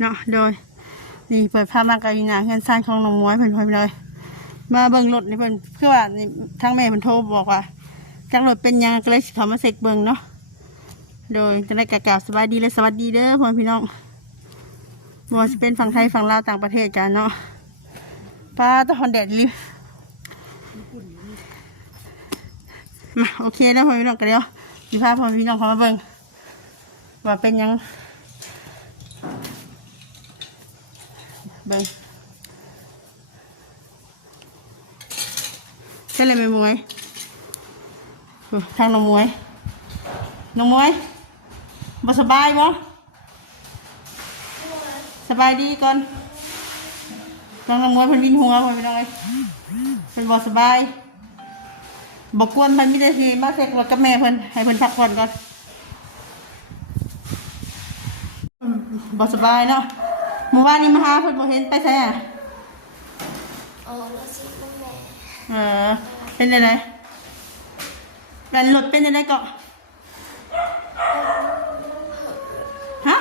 เนาะโดยนี่เปิดภาพมากกับอีนาเงินซ่านของน้องม้วยเพิ่นเลยมาเบิ่งรถนี่เพิ่นเพื่อว่านี่ทางแม่เพิ่นโทรบอกว่าจังรถเป็นยังก็เลยสิเขามาเซ็กเบิ่งเนาะโดยจะได้กล่าวสบายดีและสวัสดีเด้อพ่อพี่น้องบ่ว่าสิเป็นฝั่งไทยฝั่งลาวต่างประเทศกันเนาะป้าตะฮอนแดดลิมาโอเคนะพ่อพี่น้องกันเดี๋ยวสิพาพ่อพี่น้องเขามาเบิ่งว่าเป็นยังเบิ่งใช่เลยไหมมวยทางน้องมวยบ่สบายบ่สบายดีก่อนน้องมวยเพิ่นวินหัวเพิ่นเป็นอะไรเพิ่นบ่สบายบ่กวนเพิ่นมีแต่สิมาเซ็กรถกับแม่เพิ่นให้เพิ่นพักผ่อนก่อนบ่สบายเนาะเมื่อวานนี้มาหาเพิ่นบ่เห็นไปไสอ่ะเราซิลูกแม่เป็นยังไงการรถเป็นยังไงก็ฮะ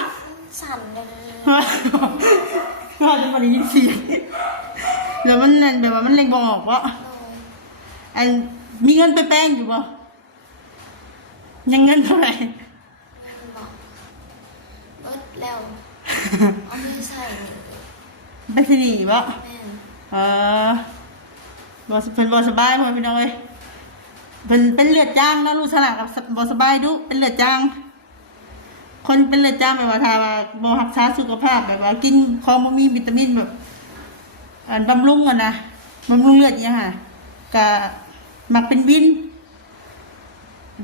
สั่นเลยเราจะมาได้ยินเสียงแล้วมันแบบว่ามันเล็งบอกว่าอันมีเงินไปแป้งอยู่ป่ะยังเงินเท่าไหร่บอกเบิดแล้วเอาไม่ใส่ไปที่นี่ป่ะบอสเป็นบอสบายพ่อพี่น้องเลยเป็นเลือดจางนะลูกสลักกับบอสบายดูเป็นเลือดจางคนเป็นเลือดจางแบบว่าทาว่าบอหักษาสุขภาพแบบว่ากินของมันมีวิตามินแบบบำรุงกันนะบำรุงเลือดอย่างฮะกะมักเป็นวิน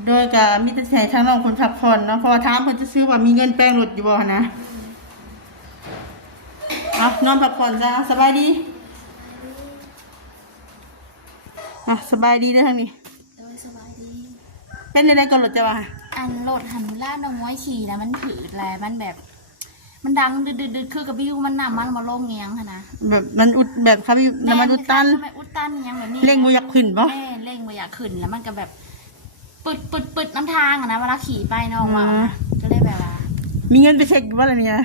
โดยกะมีแต่ใช้ทางน้องคนพักผ่อนเนาะพอถามเพิ่นจะซื้อว่ามีเงินแป้งรถอยู่บ่นะนอนพักผ่อนจ้าสบายดีสบายดีได้ทั้งนี้โดยสบายดีเป็นอะไรก่อนรถจะว่าอันรถหันล่าน้องม้อยขี่นะมันถือแหละมันแบบมันดังดืดคือกระบิ้วมันหนามันมาลงเงี้ยงค่ะนะแบบมันอุดแบบครับน้ำมันอุดตันอุดตันยังแบบนี้เร่งบ่อยากขึ้นป่ะเร่งบ่อยากขึ้นแล้วมันก็แบบปึดน้ำทางอะนะเวลาขี่ไปน้องว่าก็เลยแบบว่ามีเงินไปเช็คว่าอะไรเนี่ย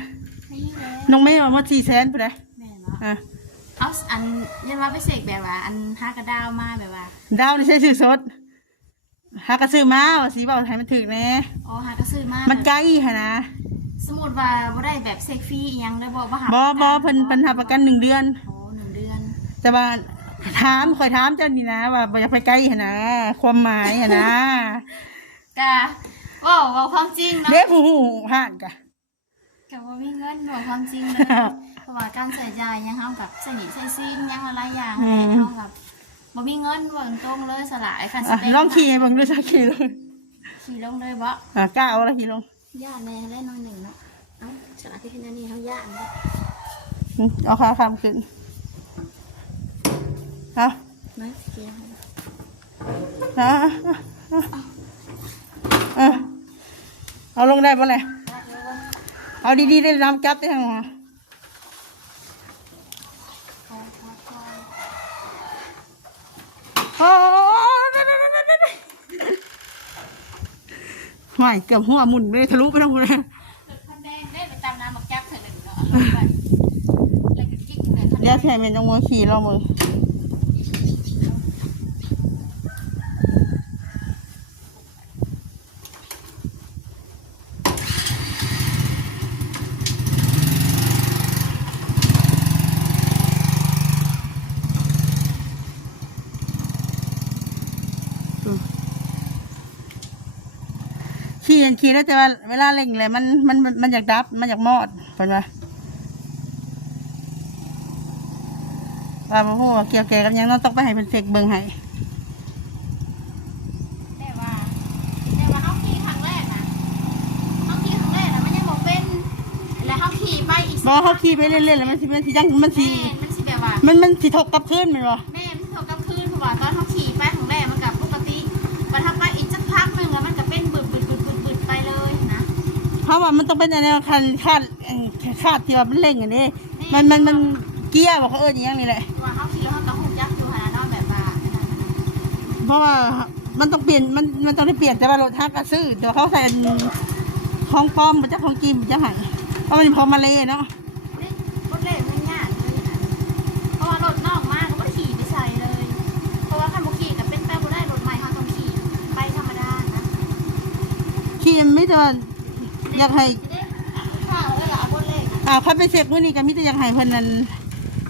น้องไม่เอามา400,000ไปเลยแม่เนาะเอาอันยันว่าไปเสกแบบว่าอันฮากระดาวมาแบบว่าดาวนี่ใช่ซื้อสดฮากระซื้อมาว่าสีเบาไทยมันถึกแน่อ๋อฮากระซื้อมามันไกลค่ะนะสมมติว่าบ่ได้แบบเซ็กฟรียังได้บอกว่าบ่เพิ่นหาประกัน1 เดือนโอ้1 เดือนแต่ว่าคอยถามเจ้านี่นะว่าบ่อยากไปไกลค่ะนะความหมายค่ะนะกะว่าความจริงเนาะเด้ผู้ห่านกะว่ามีเงินบอกความจริงเลยเพราะว่าการใส่ใจยังเท่ากับใส่หนีใส่ซีนยังอะไรอย่างเท่ากับบ่มีเงินว่าตรงเลยสลายคันสเต็กลองขี่บังดูสักขี่ลงเลยบ่กล้าเอาอะไรขี่ลงย่าแน่ได้น้อยหนึ่งเนาะเอ้าสลายที่แค่นี้เขาย่าเอาขาข้ามขึ้นเอาไม่เกี่ยวเอาลงได้ปะเลยเอาดีๆได้น้ำจับได้ทั้งหมดไม่เกือบหัวหมุนเลยทะลุไปทั้งหมดเลยตามน้ำมาจับเถอะหนึ่งเนาะเดี๋ยวแค่เป็นจังหวะขี่เรามือขี่แล้วแต่ว่าเวลาเร่งเลยมันอยากดับมันอยากมอดเป็นไงว่าพ่อเกี่ยวแก่กันยังต้องไปให้เป็นเฟกเบิ้งให้แต่ว่าเขาขี่ครั้งแรกนะมันยังบอกเป็นแล้วเขาขี่ไปอีกเขาขี่ไปเรื่อยๆแล้วมันสิยังมันสิแบบว่ามันสิถกกับพื้นมันหรอแม่มันถกกับพื้นเพราะว่าตอนเขาขี่ไปครั้งแรกมันกับปกติพอทำไปอีกสักพักหนึ่งแล้วมันก็เป็นบึ้ดไปเลยนะเพราะว่ามันต้องเป็นอะไรคาดที่ว่ามันเร่งอย่างนี้มันเกียร์บอกเขาอย่างนี้แหละว่าเขาขี่แล้วเขาต้องหุ่นยักษ์อยู่หาเนาะแบบว่าเพราะว่ามันต้องเปลี่ยนมันต้องได้เปลี่ยนแต่ว่ารถฮักกระซื้อเดี๋ยวเขาใส่ของปลอมมันจะของกิมจะหายเพราะมันพอมาเลยเนาะ มีแต่ว่าอยากให้ ข้าวเอ้ยเอาบ่เลข เขาไปเช็คมื้อนี้ก็มีแต่อยากให้เพิ่นนั่น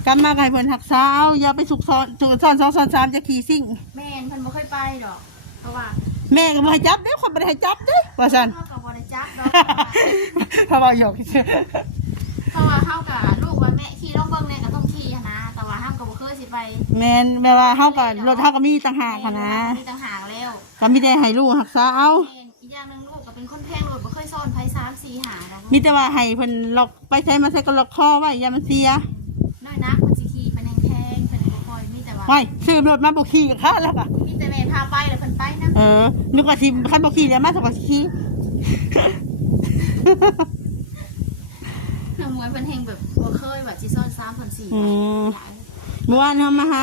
กลับมาก็ให้เพิ่นรักษาเอาอย่าไปสุกซ้อน2 ซ้อน 3จะขี่ซิ่ง แม่นเพิ่นบ่เคยไปดอกเพราะว่า แม่ก็บ่ให้จับเด้อคนบ่ได้ให้จับเด้อว่าซั่น เฮาก็บ่ได้จักดอก เพราะว่าหยอก เพราะว่าเฮาก็ลูกว่าแม่ขี่ลองเบิ่งแน่ก็ต้องขี่หั้นนะแต่ว่าเฮาก็บ่เคยสิไป แม่นแม่ว่าเฮาก็รถเฮาก็มีต่างหากหั้นนะ มีต่างหากแล้ว ก็มีแต่ให้ลูกรักษาเอา แม่นอีกอย่างหนึงลูกก็เป็นคนแพงรถบ่เคยซ่อนไผ3 4หาดอก มีแต่ว่าให้เพิ่นล็อกไปใช้มาใช้ก็ล็อกคอไว้อย่ามันเสีย น้อยนักมันสิขี่ไปแพงๆเพิ่นบ่ค่อยมีแต่ว่า ไว้ซื้อรถมาบ่ขี่กับข้าแล้วก็ มีแต่แม่พาไปแล้วเพิ่นไปนะ นึกว่าสิคันบ่ขี่แล้วมาสักว่าสิขี่ เพิ่นมวยเพิ่นเฮงแบบบ่เคยแบบสิซ่อน3เพิ่น4 เมื่อวานเฮามาหา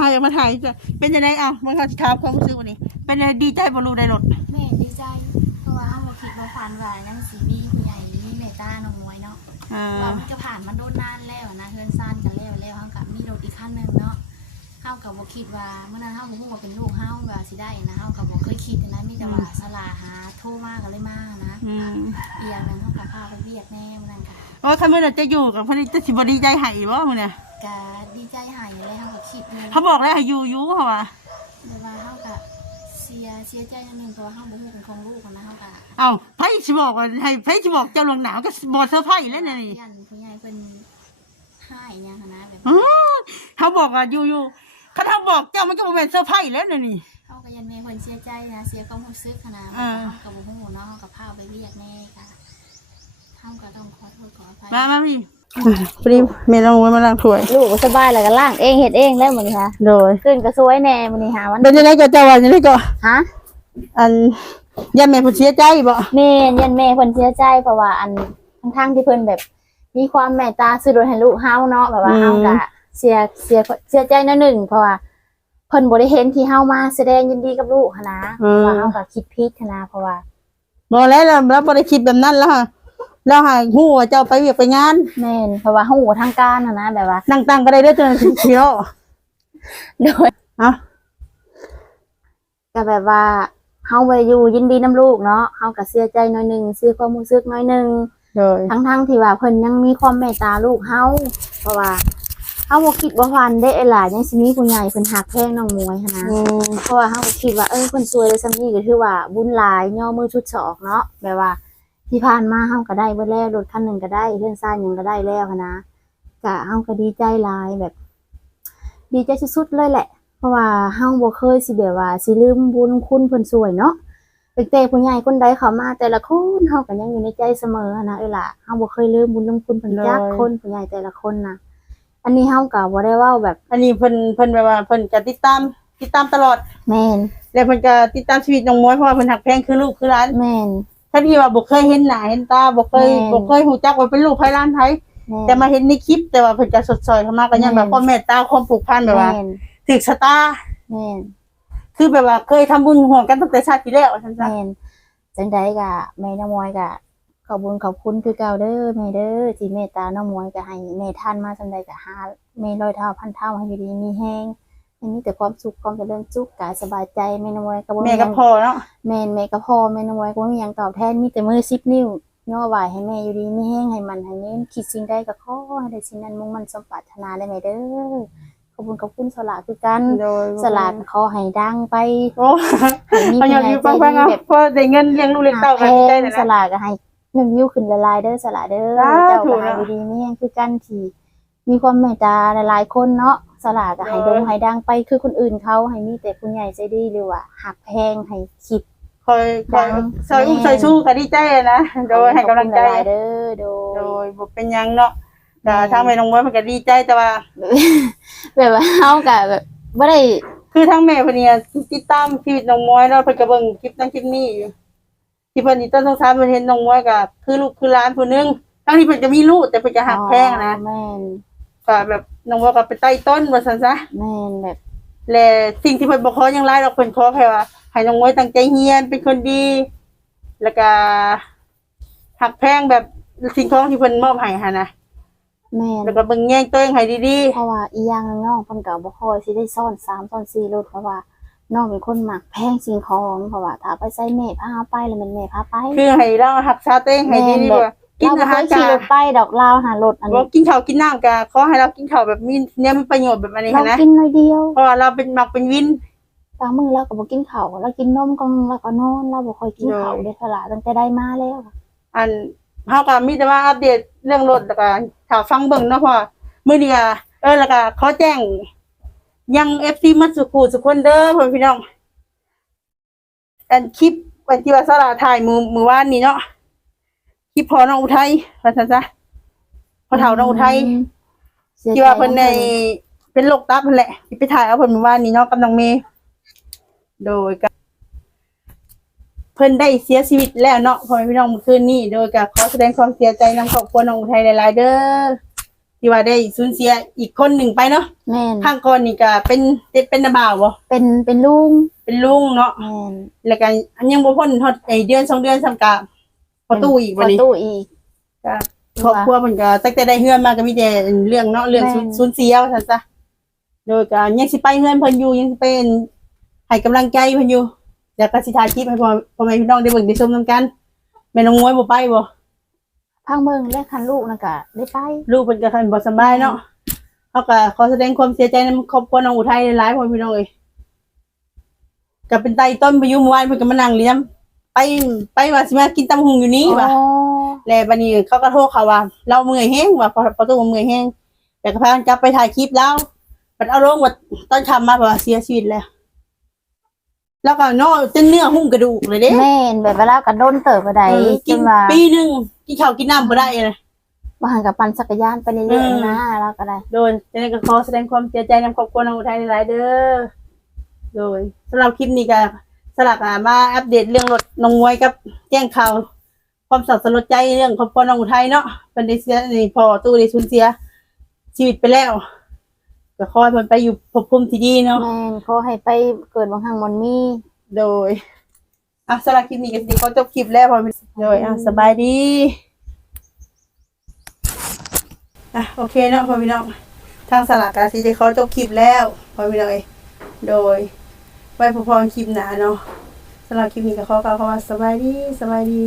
เฮาอยากมาถ่ายจะเป็นจังได๋เอ้ามันก็ถามความรู้สึกวันนี้เป็นจังได๋ดีใจบ่รู้ได้รถ แม่ดีใจเพราะว่าเฮาบ่คิดว่าฝันว่ายังสิมีผู้ใหญ่มีเมตตาน้องมวยเนาะ ว่ามันจะผ่านมาโดนนานแล้วนะเฮือนซ่านกันแล้วเฮากับมีรถอีกคันหนึงเนาะเฮากับบ่คิดว่าเมื่อนั้นเฮาบ่ฮู้ว่าเป็นลูกเฮาว่าสิได้นะเฮากับบ่เคยคิดนะมีแต่ว่าสลาหาโทรมาก็เลยมานะอีกอย่างหนึงเฮาก็พาไปเวียกแน่มื้อนั้นก็ โอ้ยคันมื้อนั้นจะอยู่กับเพิ่นจะสิบ่ดีใจให้บ่มื้อนี้ ก็ดีใจหายเลยเฮาก็คิดอยู่ เขาบอกแล้วให้อยู่เฮาว่า แต่ว่าเฮาก็เสียใจนิดนึงเพราะว่าเฮาบ่ฮู้เป็นของลูกนะเฮาก็ เอ้าไผสิบอกว่าให้ไผสิบอกเจ้าลวงหนาวก็บ่เซอร์ไพรส์แล้วนี่ ยันผู้ใหญ่เพิ่นให้หยังหั้นนะแบบ เขาบอกว่าอยู่คันเฮาบอกเจ้ามันก็บ่แม่นเซอร์ไพรส์แล้วนี่ เฮาก็ยันแม่เพิ่นเสียใจนะเสียความรู้สึกหั้นนะเฮาก็บ่ฮู้เนาะเฮาก็พาไปเวียกแน่ค่ะเฮาก็ต้องขอโทษขออภัย มาพี่พอดีแม่ลงมาล้างถ้วย ลูกก็สบายแล้วก็ล่างเองเฮ็ดเองแล้วมื้อนี้ค่ะ โดย ขึ้นก็สวยแน่มื้อนี้หาวัน เป็นจังได๋ก็เจ้าว่าจังได๋ก็ ฮะ อันย่าแม่ผู้เสียใจบ่ แม่นยันแม่เพิ่นเสียใจเพราะว่าอันทั้งๆที่เพิ่นแบบมีความเมตตาซื้อรถให้ลูกเฮาเนาะแบบว่าเฮาก็เสียใจนิดนึงเพราะว่าเพิ่นบ่ได้เห็นที่เฮามาแสดงยินดีกับลูกหั้นนะเพราะว่าเฮาก็คิดผิดหั้นนะเพราะว่า บ่แล้วเราบ่ได้คิดแบบนั้นแล้วค่ะเราหาฮู้ว่าเจ้าไปเวียกไปงาน แม่นเพราะว่าเฮาหูทางการหั้นนะแบบว่า นั่งตั้งก็ได้เด้อจนถึงเที่ยว โดย เอ้า ก็แบบว่าเฮาบ่ได้อยู่ยินดีนํลูกเนาะเฮาก็เสียใจหน่อยหนึงเสียความรู้สึกหน่อยหนึง โดย ทั้งที่ว่าเพิ่นยังมีความเมตตาลูกเฮาเพราะว่าเฮาบ่คิดว่าวันได้หลายยังสิมีผู้ใหญ่เพิ่นฮักแพงน้องมวยหั้นนะเพราะว่าเฮาก็คิดว่าเพิ่นสวยได้ซำนี้ก็ถือว่าบุญหลายย่อมือชุดศอกเนาะแบบว่าที่ผ่านมาเฮาก็ได้เบิดแล้วรถคันหนึงก็ได้เพื่อนซ่านหยังก็ได้แล้วหั้นนะก็เฮาก็ดีใจหลายแบบ ดีใจสุดๆเลยแหละ เพราะว่าเฮาบ่เคยสิแบบว่าสิลืมบุญคุณเพิ่นสวยเนาะตั้งแต่ผู้ใหญ่คนใดเข้ามาแต่ละคนเฮาก็ยังอยู่ในใจเสมอนะล่ะเฮาบ่เคยลืมบุญลืมคุณเพิ่นจักคนผู้ใหญ่แต่ละคนน่ะอันนี้เฮาก็บ่ได้เว้าแบบ อันนี้เพิ่นแบบว่าเพิ่นก็ติดตามตลอด แม่น แล้วเพิ่นก็ติดตามชีวิตน้องมวยเพราะว่าเพิ่นหักแพงคือลูกคือหลาน แม่น ถ้าที่ว่าบ่เคยเห็นหน้าเห็นตาบ่เคยฮู้จักว่าเป็นลูกไผหลานไผแต่มาเห็นในคลิปแต่ว่าเพิ่นก็สดสอยเข้ามาก็ยังแบบความเมตตาความผูกพันแบบว่า แม่น ถึกชะตา แม่น คือแบบว่าเคยทำบุญร่วมกันตั้งแต่ชาติที่แล้วว่าซั่นซะ แม่นจังใดก็แม่น้องมวยก็ขอบคุญขอบคุณคือเก่าเด้อแม่เด้อที่เมตตาน้องมวยก็ให้แม่ท่านมาจังใดก็หาแม่ร้อยเท่าพันเท่าให้อยู่ดีมีแฮงให้มีแต่ความสุขความเจริญสุขกายสบายใจแม่น้องมวยก็บ่ แม่กับพ่อเนาะ แม่นแม่ก็พ่อแม่น้องมวยก็บ่มีหยังตอบแทนมีแต่มือ10นิ้วย่อไหวให้แม่อยู่ดีมีแฮงให้มันให้เน้นคิดสิ่งใดก็ขอให้ได้สิ่งนั้นมุ่งมั่นสมปรารถนาได้แม่เด้อขอบคุณขอบคุณสลาคือกัน โดย สลาก็ขอให้ดังไป โอ้ ให้มี เอา ผู้ อย่าง ใหญ่ อยู่ ใจ ฟังๆ ดี เอา แบบ พอได้เงินเลี้ยงลูกเลี้ยงเต้าก็ดีใจเลย ส นะ ลาก็ให้เงินวิวขึ้นละลายเด้อสลาเด้อ สาธุ เจ้าก็ให้อยู่ดีมีแฮงคือกันที่มีความเมตตาหลายๆคนเนาะสลาก็ให้โด่งให้ดังไปคือคนอื่นเขาให้มีแต่ผู้ใหญ่ใจดีหรือว่าหักแพงให้คิด คอยซอยอุ้มซอยสู้ก็ดีใจเลยนะโดยให้กำลังใจ ขอบคุณหลายๆเด้อโด โด ย ยบ่เป็นหยังเนาะแต่ทางแม่น้องมวยมันก็ดีใจแต่ว่า แบบว่าเฮาก็แบบบ่ได้ คือทั้งแม่เพิ่นเนี่ยติดตามชีวิตน้องมวยเนาะเพิ่นก็เบิ่งคลิปนั้นคลิปนี้อยู่ที่เพิ่นนี่ต้นสงสารเพิ่นเห็นน้องมวยก็คือลูกคือหลานผู้หนึงทั้งที่เพิ่นจะมีลูกแต่เพิ่นจะหักแพงนะ แม่น ก็แบบน้องมวยก็ไปใต้ต้นว่าซั่นซะ แม่นแบบ และสิ่งที่เพิ่นบ่ขอหยังหลายดอกเพิ่นขอแค่ว่าให้น้องมวยตั้งใจเรียนเป็นคนดี แล้วก็หักแพงแบบสิ่งของที่เพิ่นมอบให้หั่นนะ แม่น แล้วก็เบิ่งแย่งตัวเองให้ดี เพราะว่าอีกอย่างหนึงเนาะเพิ่นก็บ่ค่อยสิได้ซ่อน3ซ่อน4รถเพราะว่า น้องเป็นคนมักแพงสิ่งของเพราะว่าถ้าไปใส่แม่พาไปแล้วมันแม่พาไป คือให้เรารักษาตัวเองให้ดีดีกว่ากินอาหาร เรบ่เคยขี่รถไปดอกลาวหารถอัน บ่ นี้ กินข้าวกินน้ำก็ขอให้เรากินข้าวแบบมีเนี่ยมีประโยชน์แบบอันนี้ เรา นะ กินหน่อยเดียว เพราะว่าเราเป็นมักเป็นวิน บางมื้อเราก็บ่กินข้าวเรากินนมก่อนแล้วก็นอนเราบ่ค่อยกินข้าวเด้อเท่าไหร่ตั้งแต่ได้มาแล้ว อันเฮาก็มีแต่ว่าอัปเดตเรื่องรถแล้วก็ถ้าฟังเบิ่งเนาะเพราะว่ามื้อนี้ก็แล้วก็ขอแจ้งยัง FC มาสุขุสุคนเด้อพ่อพี่น้องอันคลิปวันที่ว่าสลาถ่ายมือวานนี้เนาะคลิปพอน้องอุทัยว่าซั่นซะพอเฒ่าน้องอุทัย ที่ว่าเพิ่นในเป็นโรคตับนั่นแหละที่ไปถ่ายเอาเพิ่นเมื่อวานนี้เนาะกับน้องเมย์โดยกับเพิ่นได้เสียชีวิตแล้วเนาะพ่อแม่พี่น้องเมื่อคืนนี้โดยกับขอแสดงความเสียใจนำครอบครัวน้องอุทัยหลายๆเด้อที่ว่าได้สูญเสียอีกคนหนึ่งไปเนาะ แม่น ข้างก่อนนี่ก็เป็นน้าบ่าวบ่ เป็นลุง เป็นลุงเนาะ แม่น แล้วก็อันยังบ่พ้นฮอดไอ้เดือน2เดือนซ้ำกะพอตู้อีกบัดนี้ ประตูอีก ก็ครอบครัวเพิ่นก็ตั้งแต่ได้เฮือนมาก็มีแต่เรื่องเนาะเรื่อง แม่น สูญเสียว่าซั่นซะโดยก็ยังสิไปเฮือนเพิ่นอยู่ยังสิเป็นให้กำลังใจเพิ่นอยู่เดี๋ยวก็สิถ่ายคลิปให้พ่อแม่พี่น้องได้เบิ่งได้ชมนํกันแม่น้องมวยบ่ไปบ่ พังเบิ่งและคันลูกน่ะก็ได้ไป ลูกเพิ่นก็คันบ่สบายเนาะเฮาก็ขอแสดงความเสียใจนำครอบครัวน้องอุทัยหลายๆพ่อแม่พี่น้องเอ้ยก็เป็นไตต้นพายุเมื่อวานเพิ่นก็มานั่งเลี้ยงไปว่าสิมากินตำหุงอยู่นี้ว่ะ อ๋อ แล้วบัดนี้เขาก็โทรเขาว่าเราเมื่อยแฮงว่าพอตู้เมื่อยแฮงแต่ก็พากันกลับไปถ่ายคลิปแล้วมันเอาลงว่าตอนทำมาแบบว่าเสียชีวิตแล้วแล้วก็นอกจนเนื้อหุ้มกระดูกเลยเด้ แม่นแบบว่าเราก็โดนเติบบ่ได้ กิน ว่า ปีหนึงกินข้าวกินน้ำบ่ได้เลย บ่หันกับปั่นจักรยานไปเรื่อยๆนะเราก็ได้ โดยจะได้ก็ขอแสดงความเสียใจนำครอบครัวน้องอุทัยหลายๆเด้อโดยสำหรับคลิปนี้ก็สลับมาอัปเดตเรื่องรถน้องมวยกับแจ้งข่าวความเศร้าสลดใจเรื่องครอบครัวน้องอุทัยเนาะเป็นได้เสียนี่พอตู้ได้สูญเสียชีวิตไปแล้วก็ขอให้เพิ่นไปอยู่ภพภูมิที่ดีเนาะ แม่นขอให้ไปเกิดบางครั้งมันมี โดยสำหรับคลิปนี้ก็สิขอจบคลิปแล้วพอโดยสบายดีโอเคเนาะพ่อพี่น้องทางสลักกาสิได้ขอจบคลิปแล้วพ่อพี่น้องเอ้ยโดยไว้พอๆคลิปหน้าเนาะสำหรับคลิปนี้ก็ขอกล่าวคำว่าสบายดี